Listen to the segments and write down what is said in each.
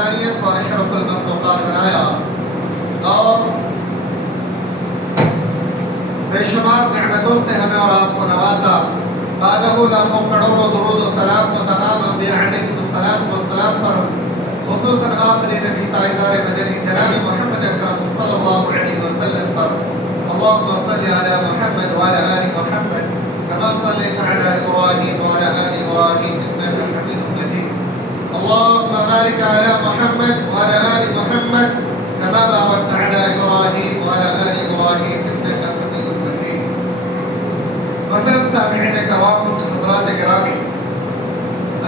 انسانیت کو اشرف المخلوقات بنایا اور بے شمار نعمتوں سے ہمیں اور آپ کو نوازا. بعدہ لاکھوں کروڑوں درود و سلام کو تمام انبیاء علیہم السلام والسلام پر، خصوصاً آخری نبی تاجدار مدنی جناب محمد اکرم صلی اللہ علیہ وسلم پر. اللهم صل على محمد وعلى آل محمد كما صليت على إبراهيم وعلى آل إبراهيم إنك حميد مجيد. اللهم بارك على محمد وعلى آل محمد كما باركت على إبراهيم وعلى آل إبراهيم إنك حميد مجيد. محترم سامعین کرام، حضرات گرامی،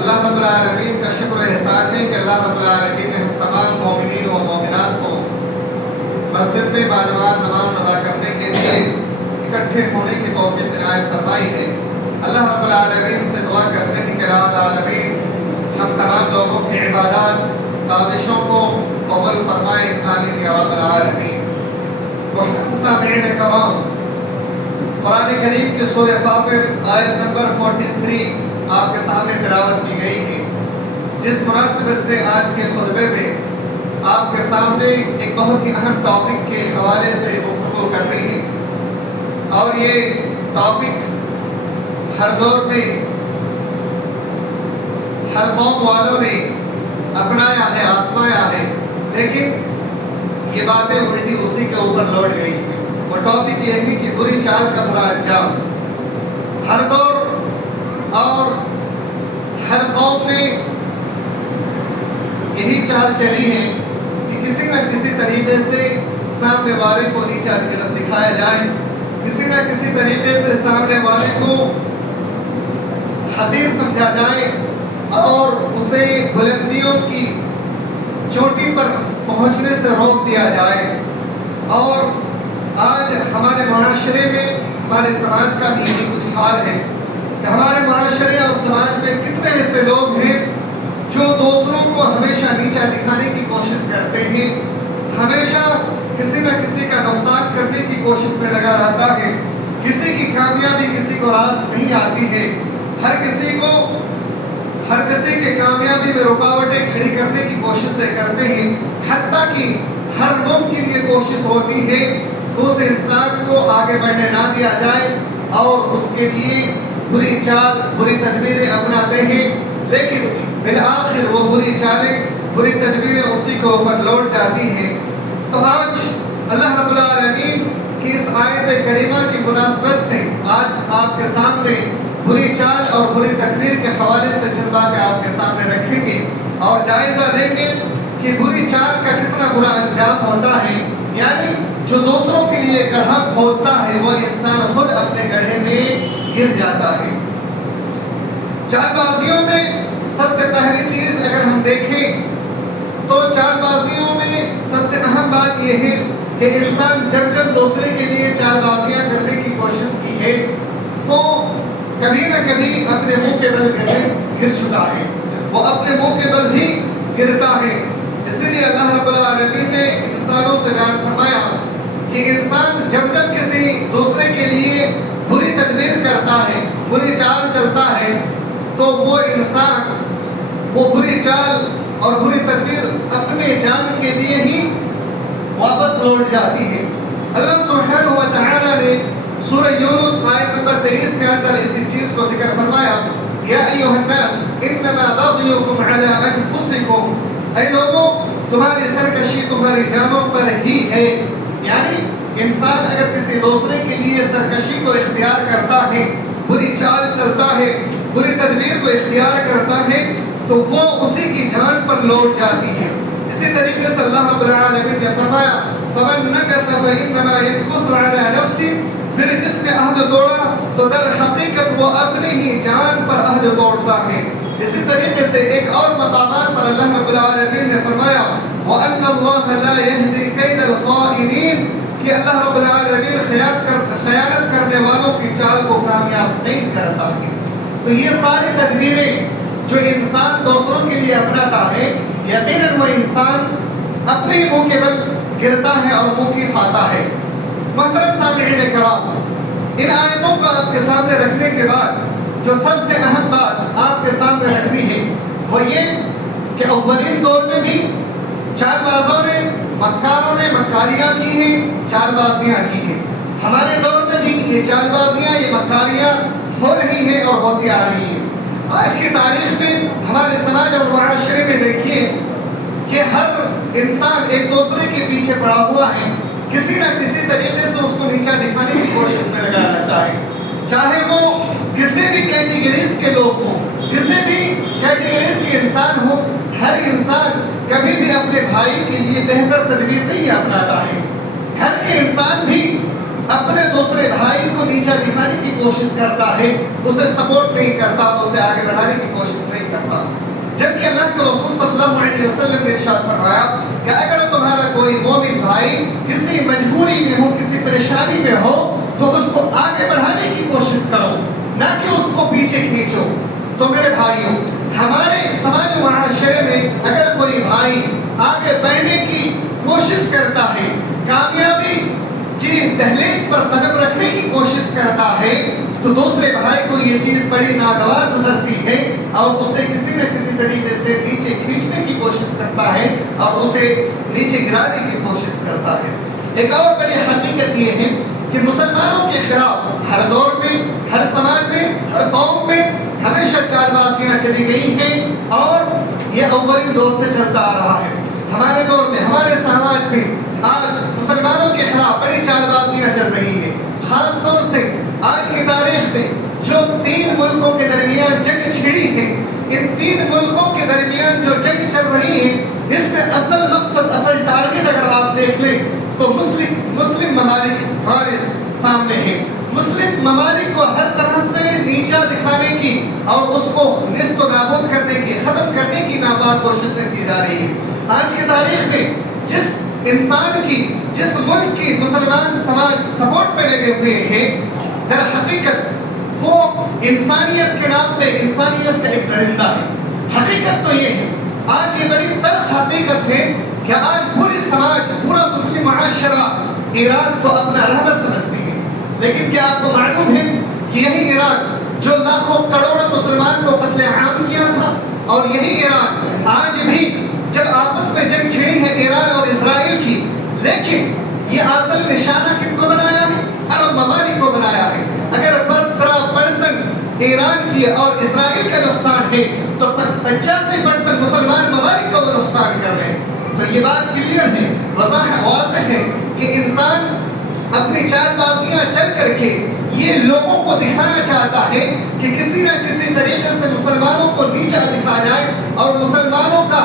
اللہ رب العالمین کا شکر و احسان ہے کہ اللہ رب العالمین نے ہم تمام مومنین و مومنات کو مسجد میں باجماعت نماز ادا کرنے کے لیے اکٹھے ہونے کی توفیق عنایت فرمائی ہے. اللہ رب العالمین سے دعا کرتے ہیں کہ رب العالمین ہم تمام لوگوں کی عبادات کاوشوں کو قبول فرمائے. آمین یا رب العالمین. محترم سامعین کرام، قرآن کریم کی سورہ فاطر آیت نمبر 43 آپ کے سامنے تلاوت کی گئی ہے، جس مناسبت سے آج کے خطبے میں آپ کے سامنے ایک بہت ہی اہم ٹاپک کے حوالے سے گفتگو کر رہی ہے. اور یہ ٹاپک ہر دور میں ہر قوم والوں نے اپنایا ہے، آزمایا ہے، لیکن یہ باتیں الٹی اسی کے اوپر لوٹ گئی ہیں. وہ ٹاپک یہ ہے کہ بری چال کا برا انجام. ہر دور اور ہر قوم نے یہی چال چلی ہے کہ کسی نہ کسی طریقے سے سامنے والے کو نیچا دکھایا جائے، کسی نہ کسی طریقے سے سامنے والے کو حقیر سمجھا جائے اور اسے بلندیوں کی چوٹی پر پہنچنے سے روک دیا جائے. اور آج ہمارے معاشرے میں، ہمارے سماج کا بھی یہی کچھ حال ہے کہ ہمارے معاشرے اور سماج میں کتنے ایسے لوگ ہیں جو دوسروں کو ہمیشہ نیچا دکھانے کی کوشش کرتے ہیں، ہمیشہ کسی نہ کسی کا نقصان کرنے کی کوشش میں لگا رہتا ہے. کسی کی کامیابی کسی کو راس نہیں آتی ہے. ہر کسی کے کامیابی میں رکاوٹیں کھڑی کرنے کی کوشش سے کرتے ہیں. حتیٰ کہ ہر ممکن یہ کوشش ہوتی ہے کہ اس انسان کو آگے بڑھنے نہ دیا جائے اور اس کے لیے بری چال، بری تدبیریں اپناتے ہیں، لیکن بالآخر وہ بری چالیں، بری تدبیریں اسی کے اوپر لوٹ جاتی ہیں. تو آج اللہ رب العالمین کی اس آیت کریمہ کی مناسبت سے آج آپ کے سامنے بری چال اور بری تدبیر کے حوالے سے چند باتیں آپ کے سامنے رکھیں گے اور جائزہ لیں گے کہ بری چال کا کتنا برا انجام ہوتا ہے. یعنی جو دوسروں کے لیے گڑھا کھودتا ہے وہ انسان خود اپنے گڑھے میں گر جاتا ہے. چال بازیوں میں سب سے پہلی چیز اگر ہم دیکھیں تو چال بازیوں میں سب سے اہم بات یہ ہے کہ انسان جب دوسرے کے لیے چال بازیاں کرنے کی کوشش کی ہے وہ کبھی نہ کبھی اپنے منہ کے بل گر چکا ہے، وہ اپنے منہ کے بل ہی گرتا ہے. اسی لیے اللہ رب العالمین نے انسانوں سے بیان فرمایا کہ انسان جب کسی دوسرے کے لیے بری تدبیر کرتا ہے، بری چال چلتا ہے، تو وہ انسان وہ بری چال اور بری تدبیر اپنے جان کے لیے ہی واپس لوٹ جاتی ہے. اللہ سبحانہ و تعالی نے سورہ یونس آیت نمبر 23 کے اندر اسی چیز کو ذکر فرمایا، یا ایھا الناس انما بغیکم علی انفسکم، اے لوگوں تمہاری سرکشی تمہاری جانوں پر ہی ہے. یعنی انسان اگر کسی دوسرے کے لیے سرکشی کو اختیار کرتا ہے، بری چال چلتا ہے، بری تدبیر کو اختیار کرتا ہے، تو وہ اسی کی جان پر لوٹ جاتی ہے. اسی طریقے سے اللہ رب العالمین نے فرمایا فَمَن نَكَثَ فَإِنَّمَا يَنكُثُ عَلَى نَفْسِهِ، پھر جس نے عہد توڑا تو در حقیقت وہ اپنی ہی جان پر عہد توڑتا ہے. اسی طریقے سے ایک اور مقامات پر اللہ رب العالمین نے فرمایا وَأَنَّ اللَّهَ لَا يَهْدِي كَيْدَ الْخَائِنِينَ، کہ اللہ رب العالمین خیانت کرنے والوں کی چال کو کامیاب نہیں کرتا ہے. تو یہ ساری تدبیریں جو انسان دوسروں کے لیے اپناتا ہے، یقیناً وہ انسان اپنے منہ کے بل گرتا ہے اور منہ کی کھاتا ہے. محترم سامعین کرام، ان آیتوں کو آپ کے سامنے رکھنے کے بعد جو سب سے اہم بات آپ کے سامنے رکھنی ہے وہ یہ کہ اولین دور میں بھی مکاریاں کی ہیں، چال بازیاں کی ہیں. ہمارے دور میں بھی یہ چال بازیاں، یہ مکاریاں ہو رہی ہیں اور ہوتی آ رہی ہیں. آج کی تاریخ میں ہمارے سماج اور معاشرے میں دیکھیے کہ ہر انسان ایک دوسرے کے پیچھے پڑا ہوا ہے، کسی نہ کسی طریقے سے اس کو نیچا دکھانے کی کوشش میں لگا رہتا ہے. چاہے وہ کسی بھی کیٹیگریز کے لوگ ہوں، کسی بھی کیٹیگریز کے انسان ہوں، ہر انسان کبھی بھی اپنے بھائی کے لیے بہتر تدبیر نہیں اپناتا ہے. ہر کے انسان بھی اپنے دوسرے بھائی کو نیچا دکھانے کی کوشش کرتا ہے، اسے سپورٹ نہیں کرتا، اسے آگے بڑھانے کی کوشش نہیں کرتا. جبکہ اللہ کے رسول صلی اللہ علیہ وسلم نے ارشاد فرمایا کہ اگر تمہارا کوئی مومن بھائی کسی مجبوری میں ہو، کسی پریشانی میں ہو، تو اس کو آگے بڑھانے کی کوشش کرو، نہ کہ اس کو پیچھے کھینچو. تو میرے بھائیوں، ہمارے سماج معاشرے میں اگر کوئی بھائی آگے بڑھنے کی کوشش کرتا ہے، کامیابی کی دہلیز پر قدم رکھنے کی کوشش کرتا ہے، تو دوسرے بھائی کو یہ چیز بڑی ناگوار گزرتی ہے اور اسے کسی نہ کسی طریقے سے نیچے کھینچنے کی کوشش کرتا ہے اور اسے نیچے گرانے کی کوشش کرتا ہے. ایک اور بڑی حقیقت یہ ہے کہ مسلمانوں کے خلاف ہر دور میں، ہر سماج میں، ہر قوم میں ہمیشہ چال بازیاں چلی گئی ہیں اور یہ اولین دور سے چلتا آ رہا ہے. ہمارے دور میں، ہمارے سماج میں آج مسلمانوں کے خلاف بڑی چال بازیاں چل رہی ہیں. خاص طور سے آج کی تاریخ میں جو 3 ملکوں کے درمیان جنگ چھڑی ہے، ان 3 ملکوں کے درمیان جو جنگ چل رہی ہے، اس میں اصل مقصد، اصل ٹارگٹ اگر آپ دیکھ لیں تو مسلم ممالک ہمارے سامنے ہیں. مسلم ممالک کو ہر طرح سے نیچا دکھانے کی اور اس کو نیست و نابود کرنے کی، ختم کرنے کی ناپاک کوششیں کی جا رہی ہیں. آج کی تاریخ میں جس انسان کی، جس ملک کی مسلمان سماج سپورٹ پہ لگے ہوئے ہیں، در حقیقت وہ انسانیت کے نام پہ انسانیت کا ایک درندہ ہے. حقیقت تو یہ ہے، آج یہ بڑی تلخ حقیقت ہے کہ آج پوری سماج، پورا مسلم معاشرہ ایران کو اپنا رہبر سمجھتی ہے. لیکن کیا آپ کو معلوم ہے کہ یہی ایران جو لاکھوں کروڑوں مسلمان کو قتل عام کیا تھا، اور یہی ایران آج بھی جب آپس میں جنگ چھڑی ہے ایران اور اسرائیل کی، لیکن یہ اصل نشانہ کن کو بنایا ہے؟ عرب ممالک کو بنایا ہے. اگر 15% ایران کی اور اسرائیل کا نقصان ہے تو 85% مسلمان ممالک کو وہ نقصان کر رہے ہیں. تو یہ بات کلیئر ہے، واضح ہے کہ انسان اپنی چال بازیاں چل کر کے یہ لوگوں کو دکھانا چاہتا ہے کہ کسی نہ کسی طریقے سے مسلمانوں کو نیچا دکھا جائے اور مسلمانوں کا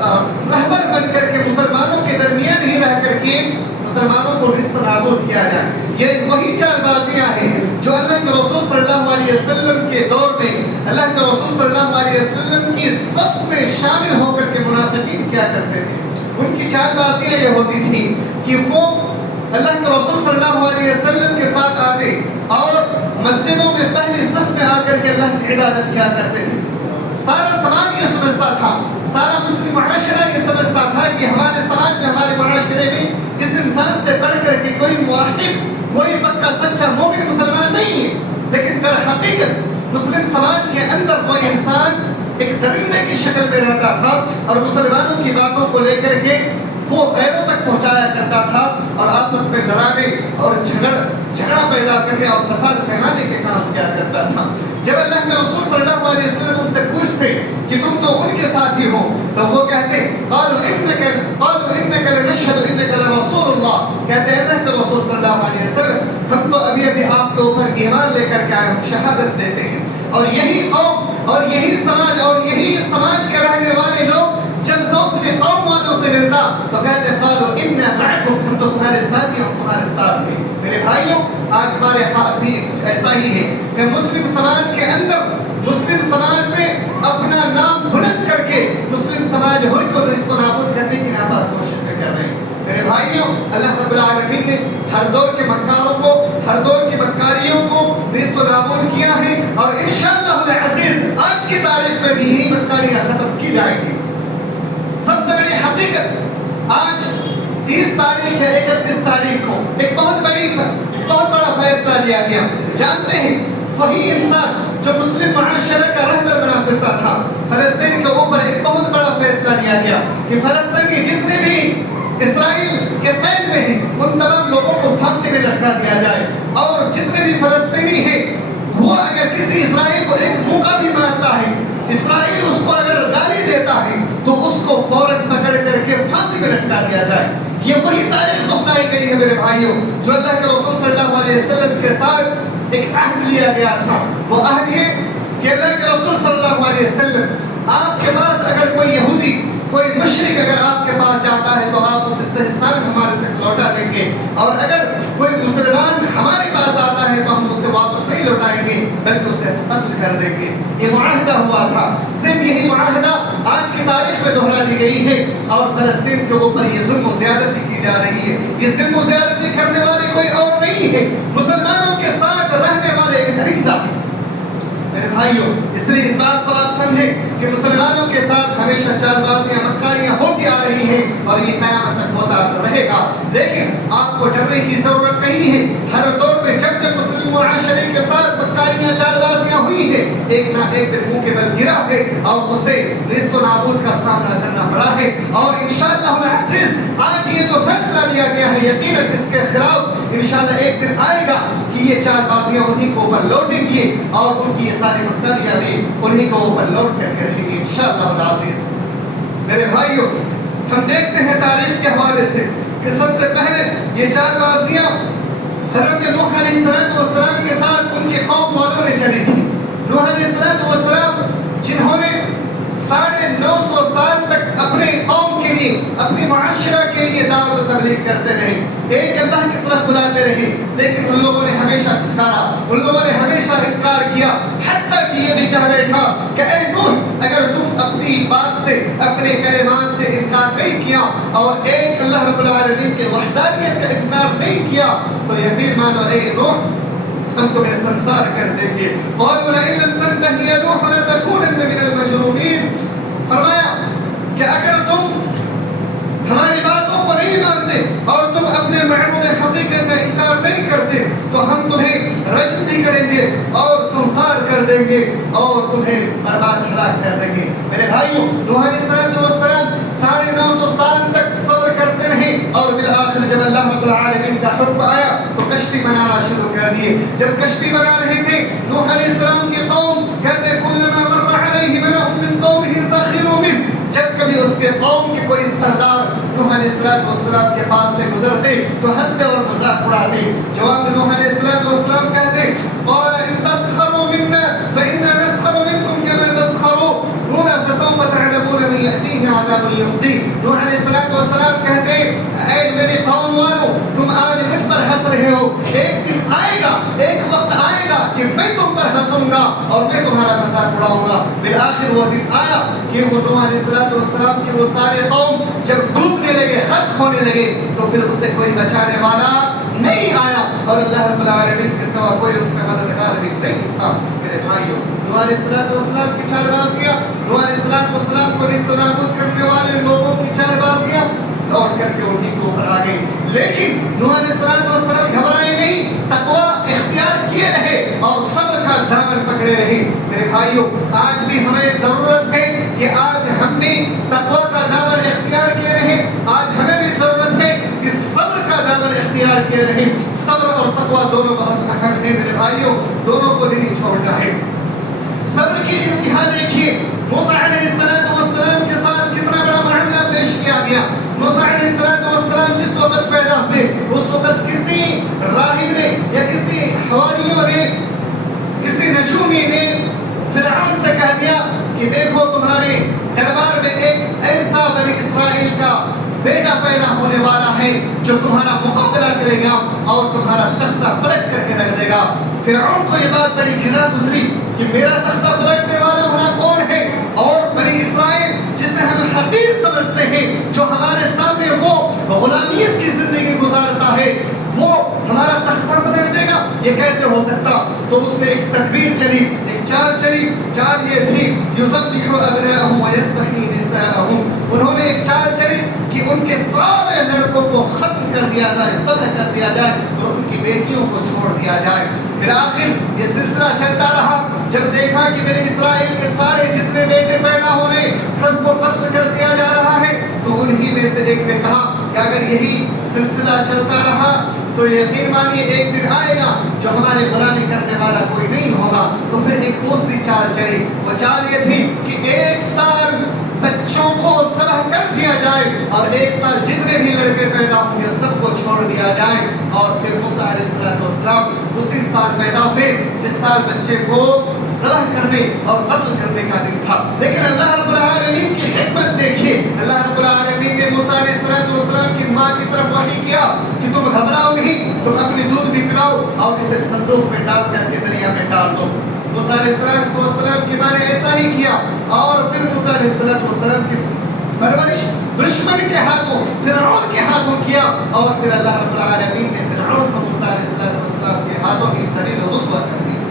رہبر بن کر کے مسلمانوں کے درمیان ہی رہ کر کے مسلمانوں کو نیست و نابود کیا جائے. یہ وہی چال بازیاں ہیں جو اللہ کے رسول صلی اللہ علیہ وسلم کے دور میں اللہ کے رسول صلی اللہ علیہ وسلم کی صف میں شامل ہو کر کے منافقین کیا کرتے تھے. ان کی چال بازیاں یہ ہوتی تھی کہ وہ اللہ کے رسول صلی اللہ علیہ وسلم کے ساتھ آتے اور مسجدوں میں پہلی صف میں آ کر کے اللہ کی عبادت کیا کرتے تھے. سارا سماج یہ سمجھتا تھا، سارا مسلم معاشرہ یہ سمجھتا تھا کہ ہمارے سماج میں، ہمارے معاشرے میں اس انسان سے بڑھ کر کے کوئی موحد، کوئی پکا سچا مومن مسلمان نہیں ہے. لیکن در حقیقت مسلم سماج کے اندر وہ انسان ایک درندے کی شکل میں رہتا تھا اور مسلمانوں کی باتوں کو لے کر کے وہ غیروں تک پہنچایا کرتا تھا اور آپس میں لڑانے اور جھگڑا پیدا کرنے اور فساد پھیلانے کے کام کیا کرتا تھا. جب اللہ کے رسول صلی اللہ علیہ وسلم ان سے پوچھتے کہ تم تو ان کے ساتھی ہو، تو وہ کہتے قالوا انک لنشهد انک لرسول اللہ، کہتے ہیں اللہ کے رسول صلی اللہ علیہ وسلم ہم تو ابھی آپ کے اوپر ایمان لے کر کے آئے، ہم شہادت دیتے ہیں. اور یہی قوم اور یہی سماج اور یہی سماج کے رہنے والے لوگ جب دوسرے قوم والوں سے ملتا تو کہتے قالوا انا معکم، ہم تو تمہارے ساتھ ہیں، ہم تمہارے ساتھ ہیں. میرے بھائیوں، آج ہمارے حال بھی کچھ ایسا ہی ہے کہ مسلم سماج کے اندر، مسلم سماج میں اپنا نام بلند کر کے مسلم سماج ہوئی کو نیست و نابود کرنے کی ناپاک کوششیں کر رہے ہیں. میرے بھائیوں، اللہ رب العالمین نے ہر دور کے مکاروں کو، ہر دور کی مکاریوں کو نیست و نابود کیا ہے اور انشاءاللہ العزیز آج کی تاریخ میں بھی یہی مکاریاں ختم کی جائیں گی. سب سے بڑی حقیقت، آج 30 تاریخ ہے، 31 تاریخ کو ایک بہت بڑا فیصلہ لیا گیا. جانتے ہیں وہی انسان جو مسلم معاشرہ کا رہبر بنا پھرتا تھا، فلسطین کے اوپر ایک بہت بڑا فیصلہ لیا گیا کہ فلسطینی جتنے بھی اسرائیل کے قید میں لٹکا دیا جائے. اور جتنے بھی فلسطینی ہیں وہ اگر کسی اسرائیل کو ایک موقع بھی مارتا ہے, اسرائیل اس کو اگر گالی دیتا ہے تو اس کو فوراً پکڑ کر کے پھانسی میں لٹکا دیا جائے. یہ وہی تاریخ دہرائی گئی ہے میرے بھائیوں, جو اللہ کے رسول صلی اللہ علیہ وسلم کے ساتھ ایک عہد لیا گیا تھا. وہ عہد یہ کہ اللہ کے رسول صلی اللہ علیہ وسلم آپ کے پاس اگر کوئی یہودی, کوئی مشرک اگر آپ کے پاس جاتا ہے تو آپ اسے صحیح سالم ہمارے تک لوٹا دیں گے, اور اگر کوئی مسلمان ہمارے پاس آتا ہے تو ہم اسے واپس نہیں لوٹائیں گے بلکہ اسے قتل کر دیں گے. یہ معاہدہ ہوا تھا. صرف یہی معاہدہ آج کی تاریخ میں دہرا دی گئی ہے, اور فلسطین کے اوپر یہ ظلم و زیادتی کی جا رہی ہے. یہ ظلم و زیادتی کرنے والے کوئی اور نہیں ہے, مسلمانوں کے ساتھ رہنے والے ایک درندہ ہے میرے بھائیوں. اس لیے اس بات کو آپ سمجھیں کہ مسلمانوں کے ساتھ ہمیشہ چال بازیاں مکاریاں ہوتی آ رہی ہیں اور یہ قیامت تک ہوتا رہے گا. لیکن آپ کو ڈرنے کی ضرورت نہیں ہے. ہر دور میں جب جب مسلم معاشرے کے ساتھ مکاریاں چال بازیاں ہوئی ہیں, ایک نہ ایک دن منہ کے بل گرا ہے اور اسے نیست و نابود کا سامنا کرنا پڑا ہے. اور انشاءاللہ العزیز آج یہ جو فیصلہ لیا گیا ہے یقیناً اس کے خلاف انشاءاللہ ایک دن آئے گا کہ یہ چال بازیاں انہیں کو اوپر لوٹیں گی اور ان کی یہ ساری مکاریاں بھی انہیں کو اوپر لوٹ کر کے رہیں گی انشاءاللہ العزیز. میرے بھائیوں, ہم دیکھتے ہیں تاریخ کے حوالے سے کہ سب سے پہلے یہ چال بازیاں حضرت نوح علیہ السلام کے ساتھ ان کے قوم والوں نے چلی تھی. نوح علیہ السلام جنہوں نے 950 سال تک اپنے قوم کے لیے, اپنی معاشرہ کے لیے دعوت و تبلیغ کرتے رہے, ایک اللہ کی طرف بلاتے رہے, لیکن ان لوگوں نے ہمیشہ ٹھکارا, ان لوگوں نے ہمیشہ انکار کیا. حتیٰ کہ یہ بھی کہہ بیٹھا کہ اے نوح, اگر تم اپنی بات سے, اپنے کلمات سے انکار نہیں کیا اور ایک اللہ رب العالمین کے وحدانیت کا انکار نہیں کیا تو یقین مانو اے نوح ہم تمہیں سنسار کر دیں گے. قالوا لئن لم تنتهِ يا نوح لتكونن من المجرومين. فرمایا کہ اگر تم ہماری باتوں کو نہیں مانتے اور تم اپنے معبود حقیقت کا انکار نہیں کرتے تو ہم تمہیں رجم بھی کریں گے اور سنسار کر دیں گے اور تمہیں برباد ہلاک کر دیں گے. میرے بھائیوں, نوح علیہ السلام 950 سال تک صبر کرتے رہے اور بالآخر جب اللہ رب العالمین کا حکم آیا تو کشتی بنانا شروع کر دیے. جب کشتی بنا رہے تھے نوح علیہ السلام کی قوم کہتے کلما مر علیہ ملأ من قومه سخروا منه, جب کبھی اس کے قوم کے کوئی سردار نوح علیہ السلام کے پاس سے گزرتے تو ہنستے اور مذاق اڑاتے. جواب نوح علیہ السلام کہتے قال ان تسخروا منا فإنا نسخر منكم كما تسخرون فسوف تعلمون من يأتيه عذاب يخزيه. نوح علیہ السلام کہتے اے میری قوم والو, تم آج مجھ پر ہنس رہے ہو, ایک دن آئے گا, ایک وقت آئے گا کہ میں تم پر ہنسوں گا اور میں تمہارا مذاق اڑاؤں گا. بالآخر وہ دن آیا کہ وہ نوح علیہ السلام کے وہ سارے قوم جب ڈوبنے لگے, غرق ہونے لگے تو پھر اسے کوئی بچانے والا نہیں آیا اور اللہ رب العالمین کے سوا کوئی اس کا مددگار بھی نہیں تھا. میرے بھائیوں, نوح علیہ السلام کی چال بازیاں, نوح علیہ السلام کو نیست و نابود کرنے والے لوگوں کی چال بازیاں لوٹ کر کے انہیں کے اوپر آ گئی. لیکن نوح علیہ السلام گھبرائے نہیں, تقویٰ اختیار کیے رہے اور صبر کا دامن پکڑے رہے. میرے بھائیوں, آج بھی ہمیں ضرورت ہے کہ آج ہم بھی تقویٰ کا دامن اختیار کیے رہے. آج ہمیں بھی ضرورت ہے کہ صبر کا دامن اختیار کیے رہے. صبر اور تقویٰ دونوں بہت اہم ہیں میرے بھائیوں, دونوں کو نہیں چھوڑنا ہے. صبر کی انتہا دیکھیے, موسیٰ علیہ السلام کے ساتھ کتنا بڑا معاملہ پیش کیا گیا. موسیٰ علیہ السلام جس وقت پیدا ہوئے اس وقت کسی راہب نے یا کسی حواریوں نے, کسی نجومی نے فرعون سے کہہ دیا کہ دیکھو تمہارے دربار میں ایک ایسا بنی اسرائیل کا بیٹا پیدا ہونے والا ہے جو تمہارا مقابلہ کرے گا اور تمہارا تختہ پلٹ کر کے رکھ دے گا. فرعون کو یہ بات بڑی گرا گزری کہ میرا تختہ پلٹنے والا ہونا کون ہے, اور بنی اسرائیل جسے ہم حقیر سمجھتے ہیں, جو ہمارے سامنے وہ غلامیت کی زندگی گزارتا ہے, وہ ہمارا تختہ پلٹ دے گا, یہ کیسے ہو سکتا. تو اس میں ایک تدبیر چلی, ایک چال چلی. چال یہ تھی یذبح ابناءهم ويستحيي نساءهم. انہوں نے ایک چال چلی کہ ان کے سارے لڑکوں کو ختم کر دیا جائے, ذبح کر دیا جائے اور ان کی بیٹیوں کو چھوڑ دیا جائے. بالآخر یہ سلسلہ چلتا رہا. جب دیکھا کہ بنی اسرائیل کے سارے جتنے بیٹے پیدا ہو رہے سب کو قتل کر دیا جا رہا ہے تو انہی میں سے ایک نے کہا کہ اگر یہی سلسلہ چلتا رہا تو یقین مانیے ایک دن آئے گا جو ہماری غلامی کرنے والا کوئی نہیں ہوگا. تو پھر ایک دوسری چال چلی. وہ چال یہ تھی کہ 1 سال بچوں کو ذبح کر دیا جائے اور 1 سال جتنے بھی لڑکے پیدا ہوں گے سب کو چھوڑ دیا جائے. اور پھر موسیٰ علیہ السلام اسی سال پیدا ہوئے جس سال بچے کو ذبح کرنے اور قتل کرنے کا دن تھا. لیکن اللہ رب العالمین کی حکمت دیکھیے. اللہ رب العالمین نے موسیٰ علیہ السلام کی ماں کی طرف وحی کیا کہ تم گھبراؤ نہیں, تم اپنی دودھ بھی پلاؤ اور اسے صندوق میں ڈال کر کے دریا میں ڈال دو. موسیٰ علیہ السلام کی ماں نے ایسا ہی کیا اور پھر موسیٰ علیہ السلام کی پرورش دشمن کے ہاتھوں فرعون کے ہاتھوں کیا اور پھر اللہ رب العالمین نے فرعون کو موسیٰ علیہ السلام کے ہاتھوں کی ذلیل و رسوا کر دیا.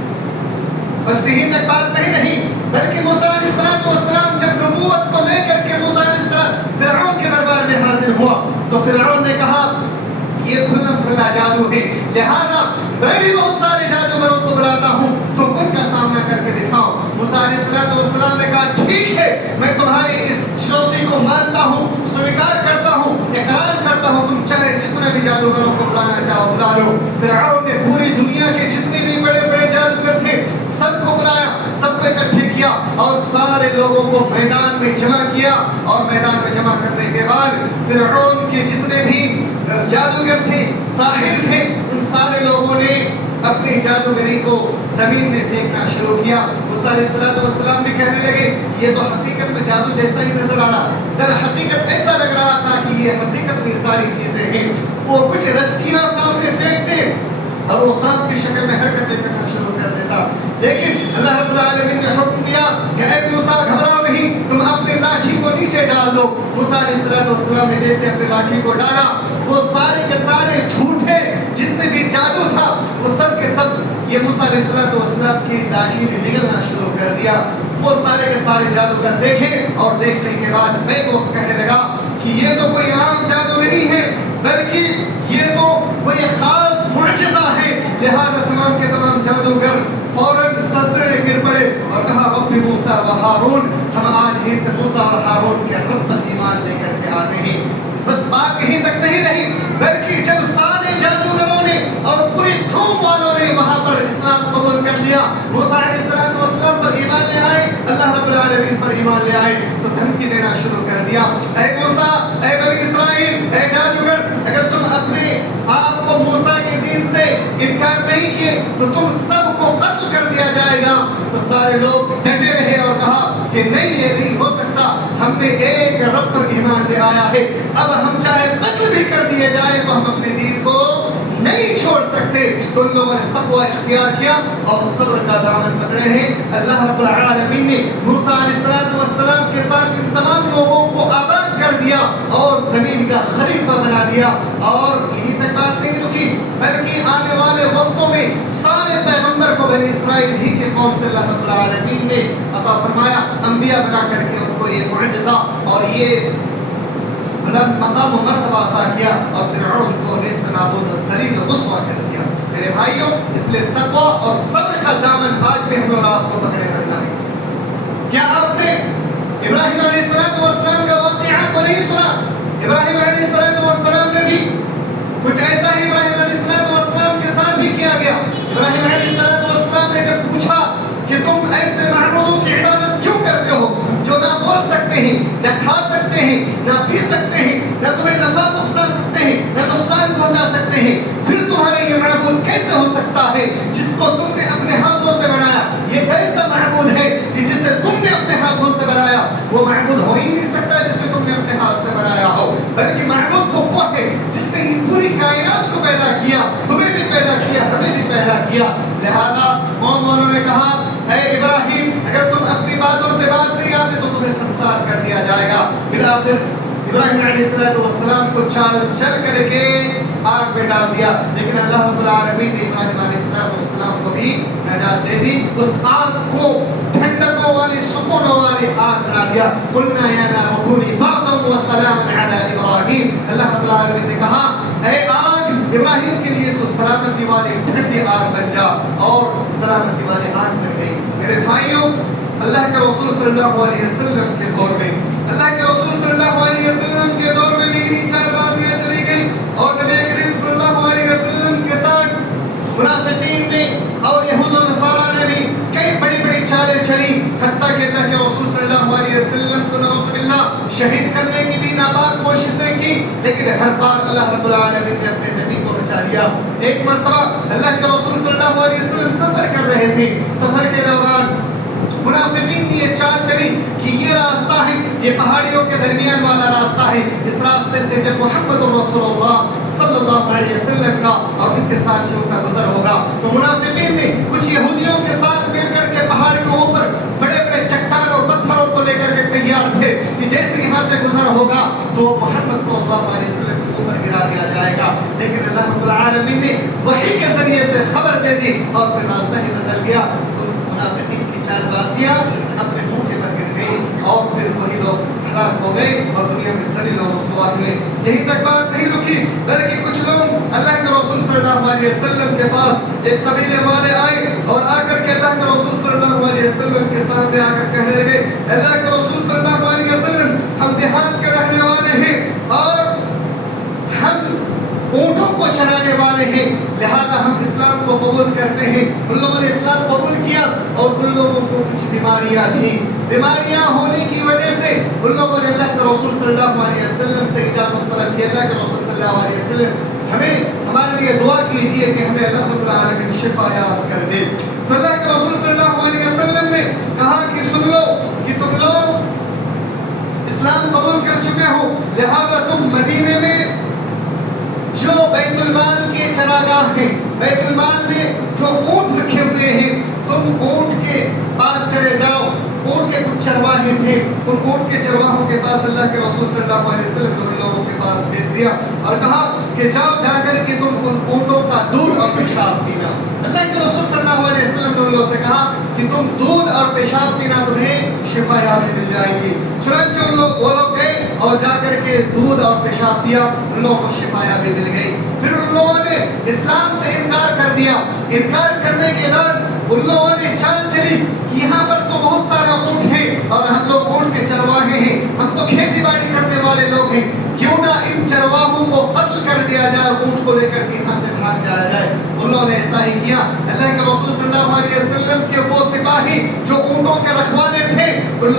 بس یہی تک بات نہیں رہی بلکہ موسیٰ علیہ السلام جب نبوت کو لے کر کے موسیٰ علیہ السلام فرعون کے دربار میں حاضر ہوا تو فرعون نے کہا یہ کھلم کھلا جادو ہے, لہذا میں بھی بہت سارے جادوگروں کو بلاتا ہوں, تم ان کا سامنا کر کے دکھاؤ. موسیٰ علیہ السلام نے کہا ٹھیک ہے, میں تمہاری اس چنوتی کو مانتا ہوں, سویکار کرتا ہوں, اقرار کرتا ہوں, تم چاہے جتنے بھی جادوگروں کو بلانا چاہو بلا لو. فرعون نے پوری دنیا کے جتنے بھی بڑے بڑے جادوگر تھے سب کو بلایا, سب کو اکٹھے کیا اور سارے لوگوں کو میدان میں جمع کیا. اور میدان میں جمع کرنے کے بعد فرعون کے جتنے بھی جادوگر تھے, ساحر تھے, ان سارے لوگوں نے اپنی جادوگری کو زمین میں پھینکنا شروع کیا. موسیٰ علیہ السلام بھی کہنے لگے یہ تو حقیقت میں جادو جیسا ہی نظر آ رہا, در حقیقت ایسا لگ رہا تھا کہ یہ حقیقت میں ساری چیزیں ہیں. وہ کچھ رسیاں سامنے پھینکتے اور وہ سانپ کی شکل میں حرکتیں کرنا شروع کر دیتا. لیکن اللہ رب العالمین نے حکم دیا کہ اے موسیٰ گھبراؤ نہیں, تم اپنی لاٹھی کو نیچے ڈال دو. موسیٰ علیہ السلام نے جیسے اپنی لاٹھی کو ڈالا وہ سارے کے سارے جھوٹے جتنے بھی جادو تھا وہ سب کے سب یہ موسیٰ علیہ السلام کی لاٹھی میں نگلنا شروع کر دیا. وہ سارے کے سارے جادوگر دیکھے اور دیکھنے کے بعد میں وہ کہنے لگا کہ یہ تو کوئی عام جادو نہیں ہے بلکہ یہ تو کوئی خاص معجزہ ہے. لہذا تمام کے تمام جادوگر فوراً سجدے میں گر پڑے اور کہا رب موسیٰ و ہارون, ہم آج ہی سے موسیٰ اور ہارون کے رب پر ایمان لے کر کے آتے ہیں. بس بات یہیں تک نہیں رہی بلکہ جب سارے جادوگروں نے اور پوری قوم والوں نے وہاں پر اسلام قبول کر لیا, موسیٰ علیہ السلام پر ایمان لے آئے, اللہ رب العالمین پر ایمان لے آئے, تو دھمکی دینا شروع کر دیا. اے موسیٰ, اے بنی اسرائیل, اے جادوگر, اگر تم اپنے آپ کو موسیٰ کے دین سے انکار نہیں کیے تو تم سب کو قتل کر دیا جائے گا. تو سارے لوگ ڈٹے رہے اور کہا کہ نہیں, یہ نہیں ہو سکتا, ہم نے ایک رب پر ایمان لے آیا ہے, اب ہم چاہے قتل بھی کر دیے جائیں تو ہم اپنے دین کو نہیں چھوڑ سکتے. تو ان لوگوں نے تقوی اختیار کیا اور صبر کا دامن پکڑے ہیں. اللہ رب العالمین نے موسیٰ علیہ السلام کے ساتھ ان تمام لوگوں کو آباد کر دیا اور زمین کا خلیفہ بنا دیا. اور یہی تک بات نہیں رکی بلکہ آنے والے وقتوں میں سارے پیغمبر کو بنی اسرائیل ہی کے قوم سے اللہ رب العالمین نے عطا فرمایا, انبیاء بنا کر کے ان کو یہ معجزہ اور یہ بلند مقام و مرتبہ عطا کیا اور فرعون کو نیست نابود اور ذلیل و رسوا کر دیا. میرے بھائیوں, اس لیے تقوی اور صبر کا دامن آج بھی ہمیں اور آپ کو پکڑے رہنا ہے. کیا آپ نے ابراہیم علیہ السلام کا واقعہ کو نہیں سنا؟ ابراہیم علیہ السلام نے بھی کچھ ایسا ہی ابراہیم علیہ السلام کے ساتھ بھی کیا گیا. ابراہیم علیہ السلام نے جب پوچھا کہ تم ایسے معبودوں کی عبادت کیوں کرتے ہو جو نہ بول سکتے ہیں, نہ کھا سکتے ہیں, نہ پی سکتے ہیں, نہ تمہیں نفع پہنچا سکتے ہیں, نہ نقصان پہنچا سکتے ہیں, پھر تمہارے یہ معبود کیسے ہو سکتا ہے جس کو تم نے اپنے ہاتھوں سے بنایا؟ یہ کیسا معبود ہے کہ جسے تم نے اپنے ہاتھوں سے بنایا؟ وہ معبود ہو ہی نہیں سکتا جسے تم نے اپنے ہاتھ سے بنایا ہو, بلکہ معبود تو وہ ہے جس نے یہ پوری کائنات کو پیدا کیا, تمہیں بھی پیدا کیا, ہمیں بھی پیدا کیا. لہذا قوم والوں نے کہا اے ابراہیم, اگر تم اپنی باتوں سے باز نہیں آتے تو تمہیں سنسار کر دیا جائے گا. بالآخر ابراہیم علیہ السلام کو چال چل کر کے آگ میں ڈال دیا, لیکن اللہ رب العالمین نے ابراہیم علیہ السلام کو بھی نجات دے دی. اس آگ کو ٹھنڈکوں والی, سکونوں والی آگ بنا دیا. قلنا یا نار کونی بردا وسلاما علی ابراہیم, اللہ رب العالمین نے کہا اے آگ, ابراہیم کے لیے تو سلامتی والی ٹھنڈی آگ بن جا, اور سلامتی والی آگ بن گئی. میرے بھائیوں, اللہ کے رسول صلی اللہ علیہ وسلم کے دور میں, اللہ کے رسول صلی اللہ علیہ وسلم کے دور میں بھی یہی چال بازیاں شہید کرنے کی بھی ناپاک کوششیں کی، لیکن ہر بار اللہ رب العالمین نے اپنے نبی کو بچا لیا۔ ایک مرتبہ اللہ کے رسول صلی اللہ علیہ وسلم سفر کر رہے تھے، سفر کے دوران منافقین کی یہ چال چلی کہ یہ راستہ ہے، یہ پہاڑیوں کے درمیان والا راستہ ہے، اس راستے سے جب محمد رسول اللہ صلی اللہ علیہ وسلم کا اور ان کے ساتھیوں کا گزر ہوگا تو منافقین نے کچھ یہودیوں کے ساتھ مل کر کے پہاڑ کے اوپر بڑے بڑے چٹان اور پتھروں کو لے کر کے تیار تھے کہ جیسے یہاں سے گزر ہوگا تو محمد صلی اللہ علیہ وسلم کے اوپر گرا دیا جائے گا، لیکن اللہ رب العالمین نے وحی کے ذریعے سے خبر دے دی اور پھر راستہ ہی بدل گیا۔ تو منافقین کی چال بازیاں اپنے موقع پر گر گئی اور پھر وہی لوگ ہلاک ہو گئے اور دنیا میں ذلیل و رسوا ہوئے۔ یہیں تک بات نہیں رکی، بلکہ کچھ لوگ اللہ کے رسول صلی اللہ علیہ وسلم کے پاس ایک قبیلے والے آئے اور آ کر کے اللہ کے رسول صلی اللہ علیہ وسلم کے سامنے آ کر کہنے لگے، اللہ کے رسول صلی اللہ علیہ وسلم ہم دیہات کے رہنے والے ہیں اور ہم اونٹوں کو چرانے والے ہیں، لہذا ہم اسلام کو قبول کرتے ہیں۔ ان لوگوں نے اسلام قبول کیا اور ان لوگوں کو کچھ بیماریاں تھیں، بیماریاں ہونے کی وجہ سے ان لوگوں نے اللہ کے رسول صلی اللہ علیہ وسلم سے اجازت طلب کی، اللہ کے رسول صلی اللہ علیہ وسلم ہمارے لیے دعا کیجیے کہ ہمیں اللہ رب العالمین شفا یاب کر دے۔ تو اللہ کے رسول صلی اللہ علیہ وسلم نے کہا کہ سن لو کہ تم لوگ اسلام قبول کر چکے ہو، لہذا تم مدینے میں جو بیت المال کے چراگاہ ہیں، بیت المال میں جو اونٹ رکھے ہوئے ہیں، تم اونٹ کے پاس چلے جاؤ۔ اونٹ کے کچھ چرواہے تھے، ان اونٹ کے چرواہوں کے پاس اللہ کے رسول صلی اللہ علیہ وسلم نے ان لوگوں کے پاس بھیج دیا اور کہا کہ جاؤ جا کر کے تم ان اونٹوں کا دودھ اور پیشاب پینا۔ اللہ کے رسول صلی اللہ علیہ وسلم نے ان لوگوں سے کہا کہ تم دودھ اور پیشاب پینا، تمہیں شفا یابی مل جائے گی۔ چنانچہ ان لوگ وہ لوگ گئے اور جا کر کے دودھ اور پیشاب پیا، ان لوگوں کو شفا یابی مل گئی۔ پھر ان لوگوں نے اسلام سے انکار کر دیا۔ انکار کرنے کے بعد ان لوگوں نے چال چلی کہ یہاں پر تو بہت سارا اونٹ ہے اور ہم لوگ اونٹ کے چرواہے ہیں، ہم تو کھیتی باڑی کرنے والے لوگ ہیں، کیوں نہ ان چرواہوں کو قتل کر دیا جائے اور اونٹ کو لے کر کے یہاں سے بھاگ جایا جائے۔ ان لوگوں نے ایسا ہی کیا۔ اللہ کے رسول صلی اللہ علیہ وسلم کے وہ سپاہی جو اونٹوں کے رکھوالے تھے، ان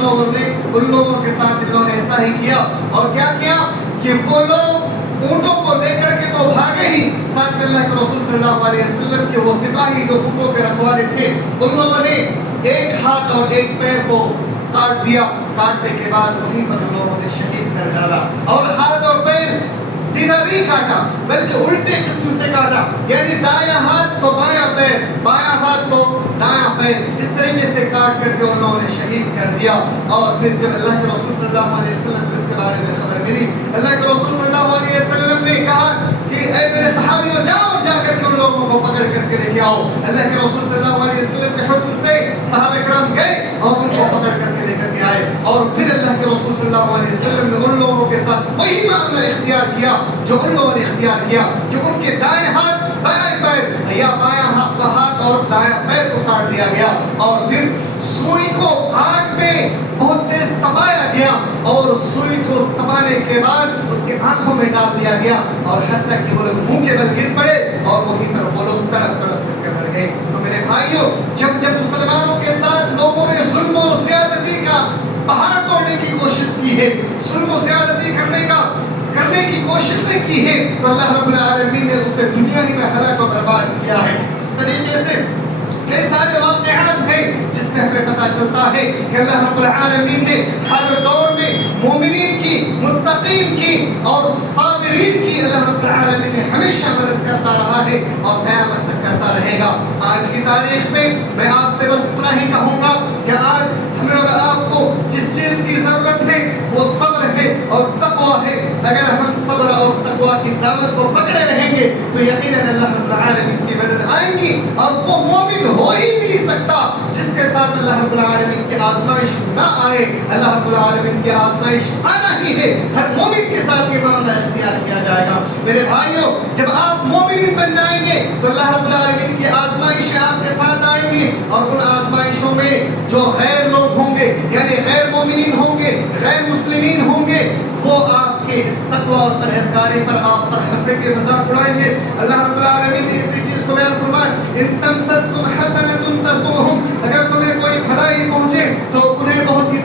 لوگوں کے ساتھ ان لوگوں نے ایسا ہی کیا اور کیا کیا کہ وہ لوگ اونٹوں کو لے کر کے تو بھاگے ہی، ساتھ میں اللہ کے رسول صلی اللہ علیہ وسلم کے وہ سپاہی جو اونٹوں کے رکھوالے تھے، ان لوگوں نے ایک ہاتھ اور ایک پیر کو کاٹ دیا۔ کاٹنے کے بعد وہیں پر ان لوگوں نے شہید کر ڈالا اور ہاتھ اور پیر سیدھا نہیں کاٹا بلکہ الٹے قسم سے کاٹا، یعنی دایاں ہاتھ تو بایاں پیر، بایاں ہاتھ تو دایاں پیر، اس طریقے سے کاٹ کر کے ان لوگوں نے شہید کر دیا۔ اور پھر جب اللہ کے رسول صلی اللہ علیہ وسلم کو اس کے بارے میں خبر ملی، اللہ کے رسول صلی اللہ علیہ وسلم نے کہا کہ اے میرے صحابیوں، جاؤ جا کر کے ان لوگوں کو پکڑ کر کے لے کے آؤ۔ اللہ کے رسول صلی اللہ علیہ وسلم کے حکم سے صحابہ کرام گئے اور ان کو پکڑ کر کے لے کر کے آئے، اور پھر اللہ کے رسول صلی اللہ علیہ وسلم نے ان لوگوں کے ساتھ وہی معاملہ اختیار کیا جو ان لوگوں نے اختیار کیا کہ ان کے دائیں ہاتھ بائیں پیر یا بایاں ہاتھ اور دائیں پیر کو کاٹ دیا گیا، اور پھر سوئی کو آگ میں بہت تیز تپایا گیا اور سوئی کو تپانے کے بعد اس کے آنکھوں میں ڈال دیا گیا، اور حتیٰ کہ وہ لوگ منہ کے بل گر پڑے اور وہیں پر وہ لوگ تڑپ تڑپ کر کے مر گئے۔ تو میرے بھائیوں، جب مسلمانوں کے ساتھ لوگوں نے ظلم و زیادتی کا پہاڑ توڑنے کی کوشش کی ہے، ظلم و زیادتی کرنے کی کوششیں کی ہے، تو اللہ رب العالمین نے اسے دنیا ہی میں ہلاک و برباد کیا ہے۔ اس طریقے سے کئی سارے واقعات ہیں جس سے ہمیں پتہ چلتا ہے کہ اللہ رب العالمین نے ہر دور میں مومنین کی، متقین کی اور صابرین کی اللہ رب العالمین نے ہمیشہ مدد کرتا رہا ہے اور قیامت تک کرتا رہے گا۔ آج کی تاریخ میں آپ سے بس اتنا ہی کہوں گا کہ آج ہمیں اور آپ کو جس چیز کی ضرورت ہے وہ صبر ہے اور تقویٰ ہے۔ اگر ہم صبر اور تقویٰ کی دعوت کو پکڑے رہیں گے تو یقیناً اللہ رب العالمین کی مدد آئے گی، اور وہ مومن ہو ہی نہیں سکتا جس کے ساتھ اللہ رب العالمین کی آزمائش نہ آئے۔ اللہ رب العالمین کی آزمائش آنا ہی ہے، ہر مومن کے ساتھ یہ معاملہ اختیار کیا جائے گا۔ میرے بھائیوں، جب آپ مومنین بن جائیں گے تو اللہ رب العالمین کی آزمائشیں آپ کے ساتھ آئیں گی، اور ان آزمائشوں میں جو غیر لوگ ہوں گے، یعنی غیر مومنین ہوں گے، غیر مسلمین ہوں گے، وہ آپ کے اس تقویٰ اور پرہیزگاری پر آپ پر ہنسے کے مذاق اڑائیں گے۔ اللہ رب العالمین نے اسی چیز کو بیان فرمایا، ان تمسسکم حسنۃ تسؤہم، اگر تمہیں کوئی بھلائی پہنچے تو انہیں بہت ہی